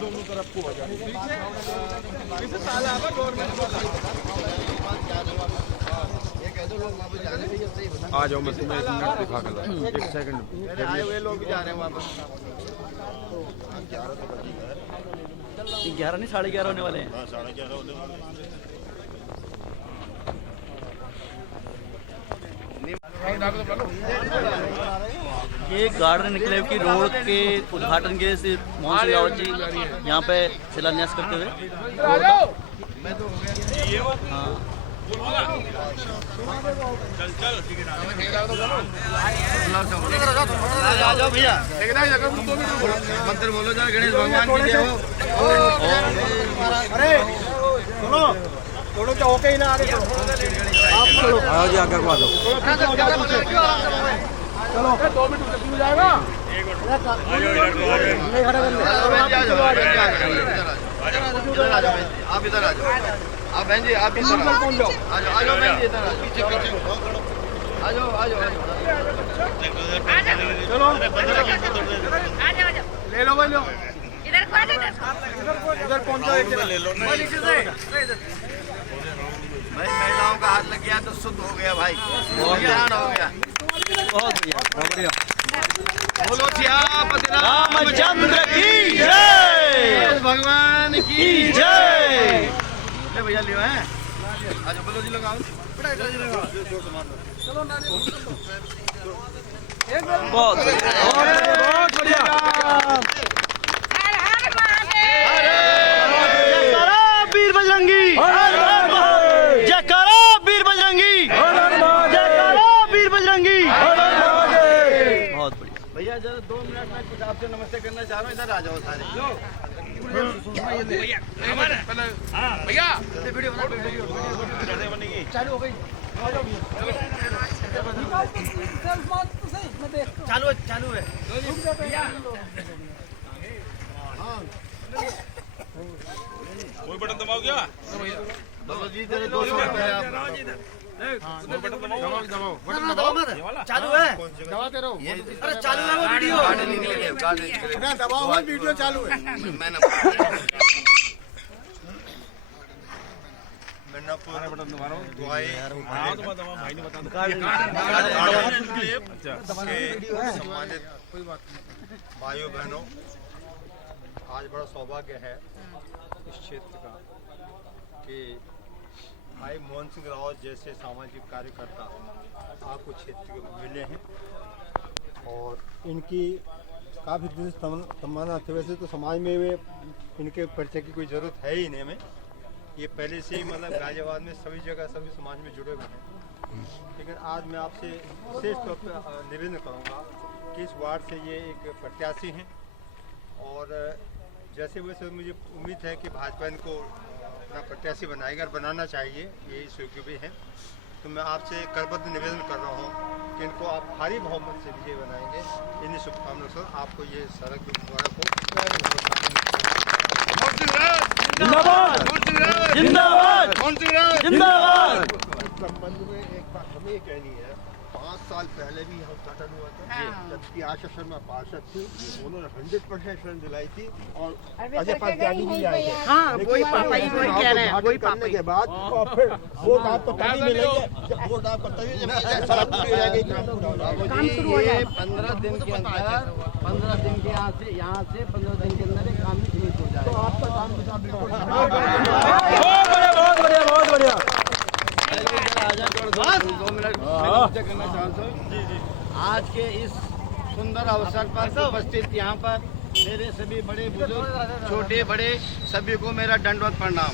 दोनों तरफ को हो जाए। आ जाओ मैं तुम्हें 1 मिनट दिखा कर 1 सेकंड आए हुए लोग भी जा रहे हैं वहाँ पर। 11 नहीं 11:30 होने वाले हैं। 11:30 होने वाले हैं। ये गार्डन क्लब की रोड के उद्घाटन के लिए मोहन सिंह रावत जी यहाँ पे शिलान्यास करते हुए। हाँ आ जाओ भैया, मंत्र बोलो जरा गणेश भगवान की जय हो। अरे सुनो, थोड़ा तो होके ही ना आगे आप चलो, आओ जी आगे को दो। चलो 2 मिनट हो जाएगा। आप इधर आ जाओ, आप बहन जी आप इधर आ जाओ, आ जाओ बहन जी इधर आ जाओ, पीछे पीछे आ जाओ आ जाओ। चलो ले लो भाई, लो इधर पहुंचो, ले लो ना। भाई महिलाओं का हाथ लग गया तो शुद्ध हो गया भाई, बहुत ज्ञान हो गया। बहुत बढ़िया। बोलो सियापति रामचंद्र की जय, भगवान की जय। ले भैया लियो है, आज बोलो जी लगाओ। बहुत बढ़िया। जयकारा वीर बजरंगी, जयकारा वीर बजरंगी, जयकारा वीर बजरंगी। बहुत बढ़िया भैया जरा 2 मिनट में कुछ आपसे नमस्ते करना चाह रहा हूँ, इधर आ जाओ सारे। भैया वीडियो चालू हो गई, चालू है। कोई बटन दबाओ क्या? बाबा जी तेरे 200 रुपए आप बटन दबाओ चालू है, दबाते रहो। अरे चालू है वो वीडियो, दबाओ वीडियो चालू है। मैं ना बटन दबा रहा हूँ। दुआएं भाई ने बता सम्मानित भाइयों बहनों, आज बड़ा सौभाग्य है इस क्षेत्र का कि भाई मोहन सिंह रावत जैसे सामाजिक कार्यकर्ता आपको क्षेत्र के मिले हैं और इनकी काफ़ी दिन से तमन्ना थी। वैसे तो समाज में वे इनके परिचय की कोई ज़रूरत है ही नहीं हमें, ये पहले से ही मतलब गाजियाबाद में सभी जगह सभी समाज में जुड़े हुए हैं। लेकिन आज मैं आपसे विशेष तौर पर निवेदन करूंगा कि इस वार्ड से ये एक प्रत्याशी हैं और जैसे वैसे मुझे उम्मीद है कि भाजपा इनको अपना प्रत्याशी बनाएगा और बनाना चाहिए, ये योग्य भी है। तो मैं आपसे करबद्ध निवेदन कर रहा हूँ कि इनको आप भारी बहुमत से विजय बनाएंगे। इन्हीं शुभकामनाओं से आपको ये सड़क मुबारक हो। जिंदाबाद, जिंदाबाद, जिंदाबाद। संबंध में एक बात हमें ये कहनी है, 5 साल पहले भी यह उद्घाटन हुआ था, जबकि आशा शर्मा पार्षद थी, उन्होंने 100% शरण दिलाई थी और अजय पाल त्यागी भी आए थे। हाँ, वही पापा ही वही कह रहे हैं, वही करने के बाद और फिर वोट आपको तभी मिलेंगे जब वोट आपको तभी सड़क पूरी हो जाएगी, काम शुरू हो जाएगा। 15 दिन के अंदर 15 दिन के यहाँ से 15 दिन के अंदर एक काम फिनिश हो जाएगा। तो आपका काम बहुत बढ़िया, बहुत बढ़िया। 2 मिनट करना चाहता हूँ। आज के इस सुंदर अवसर पर उपस्थित यहाँ पर मेरे सभी बड़े बुजुर्ग छोटे बड़े सभी को मेरा दंडवत प्रणाम।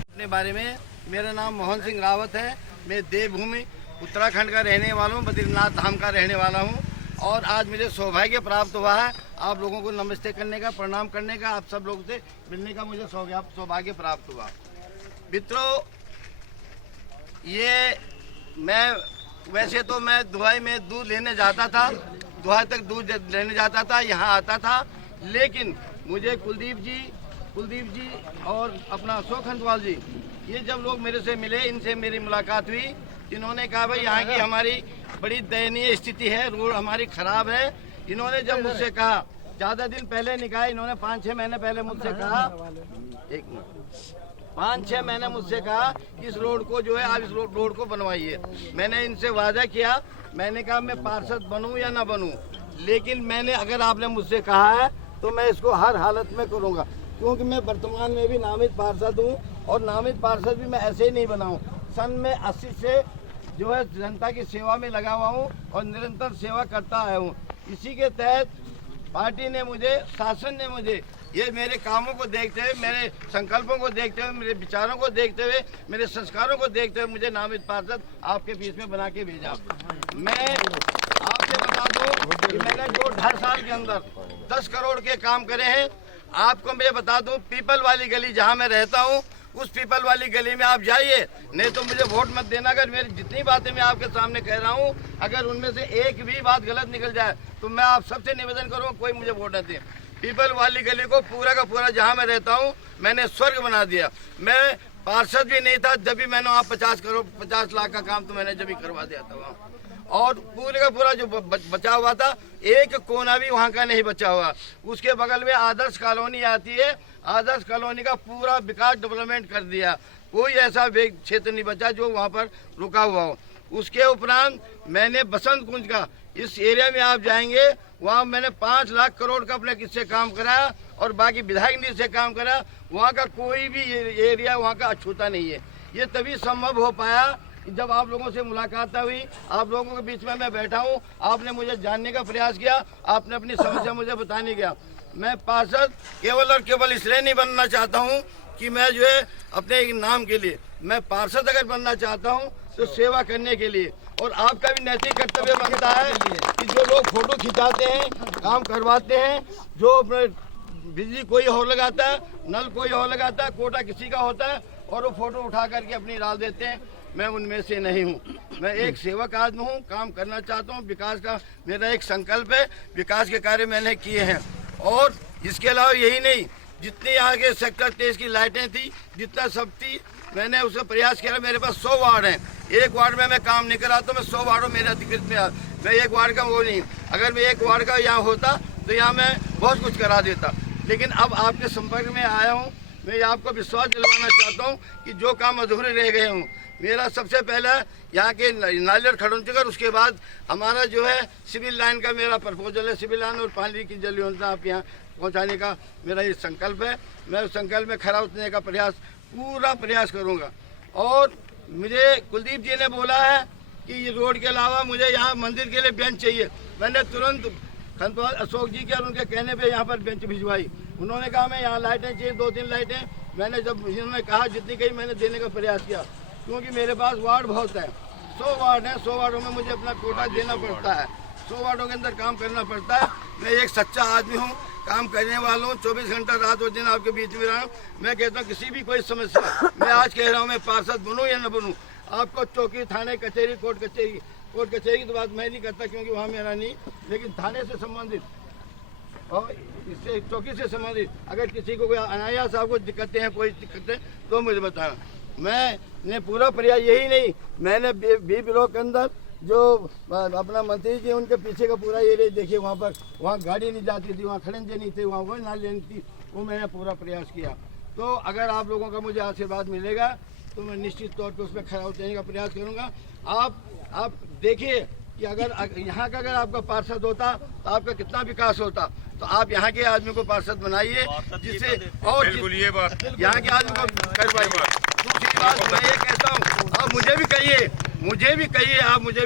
अपने बारे में, मेरा नाम मोहन सिंह रावत है। मैं देवभूमि उत्तराखंड का रहने वाला हूँ, बद्रीनाथ धाम का रहने वाला हूँ और आज मुझे सौभाग्य प्राप्त हुआ है आप लोगों को नमस्ते करने का, प्रणाम करने का, आप सब लोगों से मिलने का मुझे सौभाग्य प्राप्त हुआ। मित्रों, ये मैं वैसे तो मैं दुहाई में दूध लेने जाता था, दुहाई तक दूध लेने जाता था, यहाँ आता था, लेकिन मुझे कुलदीप जी और अपना अशोक खंडवाल जी, ये जब लोग मेरे से मिले, इनसे मेरी मुलाकात हुई, इन्होंने कहा भाई यहाँ की हमारी बड़ी दयनीय स्थिति है, रोड हमारी खराब है। इन्होंने जब मुझसे कहा ज्यादा दिन पहले निकाला, इन्होंने 5-6 महीने पहले मुझसे कहा, 5-6 महीने मुझसे कहा कि इस रोड को जो है आप इस रोड को बनवाइए। मैंने इनसे वादा किया, मैंने कहा मैं पार्षद बनूं या ना बनूं, लेकिन मैंने अगर आपने मुझसे कहा है तो मैं इसको हर हालत में करूंगा, क्योंकि मैं वर्तमान में भी नामित पार्षद हूं और नामित पार्षद भी मैं ऐसे ही नहीं बना हूं। सन में 80 से जो है जनता की सेवा में लगा हुआ हूं और निरंतर सेवा करता आया हूं। इसी के तहत पार्टी ने मुझे, शासन ने मुझे ये मेरे कामों को देखते हुए, मेरे संकल्पों को देखते हुए, मेरे विचारों को देखते हुए, मेरे संस्कारों को देखते हुए मुझे नामित पार्षद आपके बीच में बना के भेजा। मैं आपसे बता दूं कि मैंने जो 2.5 साल के अंदर 10 करोड़ के काम करे हैं। आपको मैं बता दूं, पीपल वाली गली जहां मैं रहता हूं, उस पीपल वाली गली में आप जाइए, नहीं तो मुझे वोट मत देना। अगर मेरी जितनी बातें मैं आपके सामने कह रहा हूं, अगर उनमें से एक भी बात गलत निकल जाए तो मैं आप सबसे निवेदन करूंगा, कोई मुझे वोट न दे। पीपल वाली गली को पूरा का पूरा जहां मैं रहता हूं मैंने स्वर्ग बना दिया। मैं पार्षद भी नहीं था जब भी मैंने वहाँ 50 लाख का काम तो मैंने जब भी करवा दिया था वहाँ, और पूरे का पूरा जो बचा हुआ था एक कोना भी वहाँ का नहीं बचा हुआ। उसके बगल में आदर्श कॉलोनी आती है, आदर्श कॉलोनी का पूरा विकास डेवलपमेंट कर दिया। कोई ऐसा क्षेत्र नहीं बचा जो वहाँ पर रुका हुआ हो। उसके उपरांत मैंने बसंत कुंज का, इस एरिया में आप जाएंगे वहाँ मैंने 5 लाख करोड़ का अपने किससे काम कराया और बाकी विधायक निधि से काम करा। वहाँ का कोई भी एरिया वहाँ का अछूता नहीं है। ये तभी संभव हो पाया जब आप लोगों से मुलाकात हुई, आप लोगों के बीच में मैं बैठा हूँ, आपने मुझे जानने का प्रयास किया, आपने अपनी समस्या मुझे बताने गया। मैं पार्षद केवल और केवल इसलिए नहीं बनना चाहता हूँ कि मैं जो है अपने नाम के लिए, मैं पार्षद अगर बनना चाहता हूँ तो सेवा करने के लिए। और आपका भी नैतिक कर्तव्य बनता है कि जो लोग फोटो खिंचाते हैं, काम करवाते हैं, जो बिजली कोई और लगाता है, नल कोई और लगाता है, कोटा किसी का होता है और वो फोटो उठा करके अपनी डाल देते हैं, मैं उनमें से नहीं हूँ। मैं एक सेवक आदमी हूँ, काम करना चाहता हूँ, विकास का मेरा एक संकल्प है, विकास के कार्य मैंने किए हैं। और इसके अलावा यही नहीं, जितनी यहाँ के सेक्टर 23 की लाइटें थी, जितना सब थी, मैंने उसका प्रयास किया। मेरे पास 100 वार्ड हैं, एक वार्ड में मैं काम नहीं करा तो मैं 100 वार्डों मेरे अधिकृत में मैं एक वार्ड का वो नहीं। अगर मैं एक वार्ड का यहाँ होता तो यहाँ मैं बहुत कुछ करा देता, लेकिन अब आपके संपर्क में आया हूँ। मैं आपको विश्वास दिलवाना चाहता हूँ कि जो काम अधूरे रह गए हूँ, मेरा सबसे पहला यहाँ के नालियर खड़ोंचकर, उसके बाद हमारा जो है सिविल लाइन का मेरा प्रपोजल है, सिविल लाइन और पानी की जल योजना आप यहाँ पहुँचाने का मेरा ये संकल्प है। मैं उस संकल्प में खरा उतरने का पूरा प्रयास करूँगा। और मुझे कुलदीप जी ने बोला है कि ये रोड के अलावा मुझे यहाँ मंदिर के लिए बेंच चाहिए। मैंने तुरंत खंतवाल अशोक जी के और उनके कहने पे यहाँ पर बेंच भिजवाई। उन्होंने कहा मैं यहाँ लाइटें चाहिए, 2-3 लाइटें। मैंने जब इन्होंने कहा जितनी कही मैंने देने का प्रयास किया, क्योंकि मेरे पास वार्ड बहुत है, 100 वार्ड है, 100 वार्डों में मुझे अपना कोटा देना पड़ता है, 100 वार्डों के अंदर काम करना पड़ता है। मैं एक सच्चा आदमी हूँ, काम करने वाला हूँ, 24 घंटा रात और दिन आपके बीच में रहा हूँ। मैं कहता हूँ किसी भी कोई समस्या, मैं आज कह रहा हूँ मैं पार्षद बनूँ या न बनूँ, आपको चौकी, थाने, कचहरी, कोर्ट कचहरी की तो बात मैं नहीं करता क्योंकि वहाँ मेरा नहीं, लेकिन थाने से संबंधित और इससे चौकी से संबंधित अगर किसी को कोई अनायास आपको दिक्कतें हैं, कोई दिक्कतें, तो मुझे बताना। मैंने पूरा प्रयास, यही नहीं, मैंने बी ब्लॉक के अंदर जो अपना मंत्री जी उनके पीछे का पूरा एरिया देखिए, वहाँ गाड़ी नहीं जाती थी, वहाँ खड़ंजे नहीं थे, वहाँ वो नाली नहीं थी, वो मैंने पूरा प्रयास किया। तो अगर आप लोगों का मुझे आशीर्वाद मिलेगा तो मैं निश्चित तौर पर उसमें खरा उतरने का प्रयास करूँगा। आप देखिए कि अगर यहाँ का अगर आपका पार्षद होता तो आपका कितना विकास होता। तो आप यहाँ के आदमी को पार्षद बनाइए, जिससे और यहाँ के आदमी को करवाइए। दूसरी बात मैं ये कहता हूँ, आप मुझे भी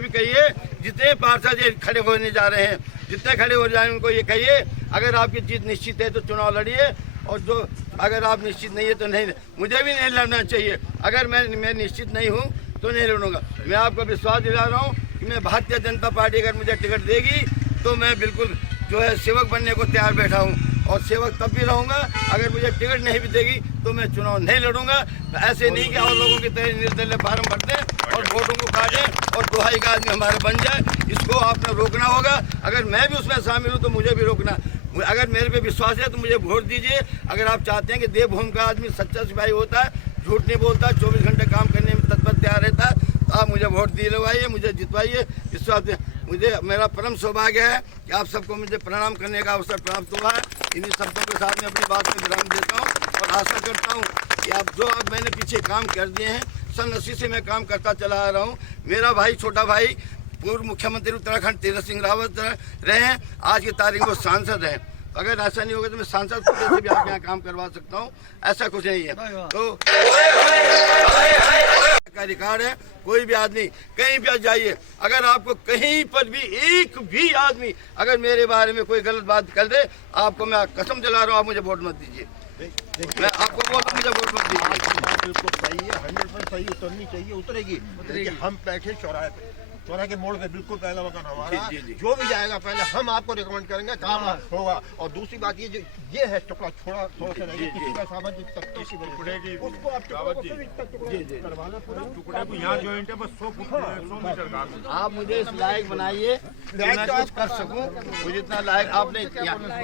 कहिए जितने पार्षद ये खड़े होने जा रहे हैं, जितने खड़े हो जाए उनको ये कहिए अगर आपकी जीत निश्चित है तो चुनाव लड़िए, और जो अगर आप निश्चित नहीं है तो नहीं। मुझे भी नहीं लड़ना चाहिए, अगर मैं निश्चित नहीं हूँ तो नहीं लड़ूंगा। मैं आपको विश्वास दिला रहा हूँ कि मैं भारतीय जनता पार्टी अगर मुझे टिकट देगी तो मैं बिल्कुल जो है सेवक बनने को तैयार बैठा हूँ, और सेवक तब भी रहूँगा। अगर मुझे टिकट नहीं भी देगी तो मैं चुनाव नहीं लड़ूंगा। ऐसे नहीं कि और लोगों की तरह निर्दलीय फार्म भरते हैं और वोटों को काटें और दुहाई का आदमी हमारे बन जाए, इसको आपने रोकना होगा। अगर मैं भी उसमें शामिल हूँ तो मुझे भी रोकना। अगर मेरे पे विश्वास है तो मुझे वोट दीजिए। अगर आप चाहते हैं कि देवभूमि का आदमी सच्चा सिपाही होता है, झूठ नहीं बोलता, 24 घंटे काम करने में तत्पर तैयार रहता है, तो आप मुझे वोट दिलवाइए, मुझे जितवाइए। विश्वास मुझे मेरा परम सौभाग्य है कि आप सबको मुझे प्रणाम करने का अवसर प्राप्त हुआ है। इन्हीं शब्दों के साथ में अपनी बात में विराम देता हूँ और आशा करता हूँ कि आप जो अब मैंने पीछे काम कर दिए हैं, सन 80 से मैं काम करता चला आ रहा हूँ। मेरा भाई, छोटा भाई, पूर्व मुख्यमंत्री उत्तराखंड तीरथ सिंह रावत रहे हैं, आज की तारीख में सांसद हैं। अगर ऐसा नहीं होगा तो मैं सांसद से भी आपके यहाँ काम करवा सकता हूँ, ऐसा कुछ नहीं है। तो का रिकॉर्ड है, कोई भी आदमी कहीं भी जाइए, अगर आपको कहीं पर भी एक भी आदमी अगर मेरे बारे में कोई गलत बात कर दे, आपको मैं कसम दिला रहा हूँ, आप मुझे वोट मत दीजिए। मैं आपको बोलता हूँ, मुझे वोट मत दीजिए। बिल्कुल सही है, 100% सही, उतरनी चाहिए, उतरेगी। हम बैठे चौराहे के मोड़ पे, बिल्कुल पहला मकान हमारा। जो भी जाएगा पहले हम आपको रिकमेंड करेंगे, काम होगा। और दूसरी बात ये है टुकड़ा छोड़ा थोड़ा सा किसी का सामान उसको आप टुकड़े को यहाँ जॉइंट है, बस 100 मीटर का। आप मुझे इस लायक बनाइए, मैं कुछ कर सकूं, मुझे इतना लायक आपने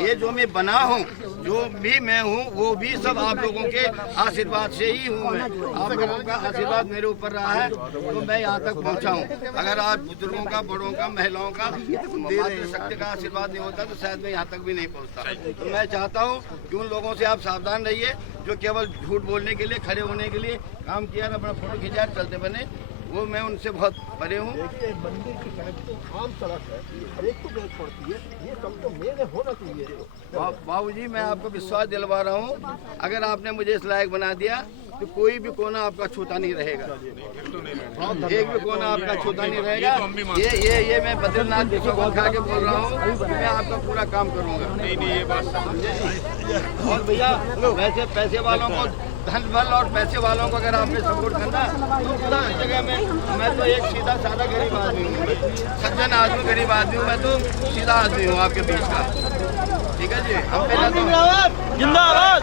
ये जो मैं बना हूँ, जो भी मैं हूँ, वो भी सब आप लोगों के आशीर्वाद से ही हूँ। मैं आप लोगों का आशीर्वाद मेरे ऊपर रहा है तो मैं यहाँ तक पहुँचा हूँ। अगर आप बुजुर्गों का, बड़ों का, महिलाओं का, मातृशक्ति का आशीर्वाद नहीं होता तो शायद मैं यहाँ तक भी नहीं पहुँचता। तो मैं चाहता हूँ कि उन लोगों से आप सावधान रहिए जो केवल झूठ बोलने के लिए, खड़े होने के लिए काम किया, अपना फोटो खिंचा चलते बने, वो मैं उनसे बहुत परे हूँ। मंदिर की सड़क तो आम सड़क है, हर एक को जरूरत पड़ती है, ये कम तो मेरे होना चाहिए। बाबूजी, मैं आपको विश्वास दिलवा रहा हूँ, अगर आपने मुझे इस लायक बना दिया तो कोई भी कोना आपका छूता नहीं रहेगा, एक भी कोना आपका छूता नहीं रहेगा। ये मैं बद्रीनाथ जी को खा के बोल रहा हूँ, मैं आपका पूरा काम करूँगा। नहीं, ये बात समझे। और भैया, वैसे पैसे वालों को, धन बल और पैसे वालों को अगर आपने सपोर्ट करना तो इस जगह में मैं तो एक सीधा साधा गरीब आदमी हूँ, सज्जन आदमी, गरीब आदमी हूँ, मैं तो सीधा आदमी हूँ आपके बीच का। ठीक है जी, हम पहले तो जिंदाबाद जिंदाबाद।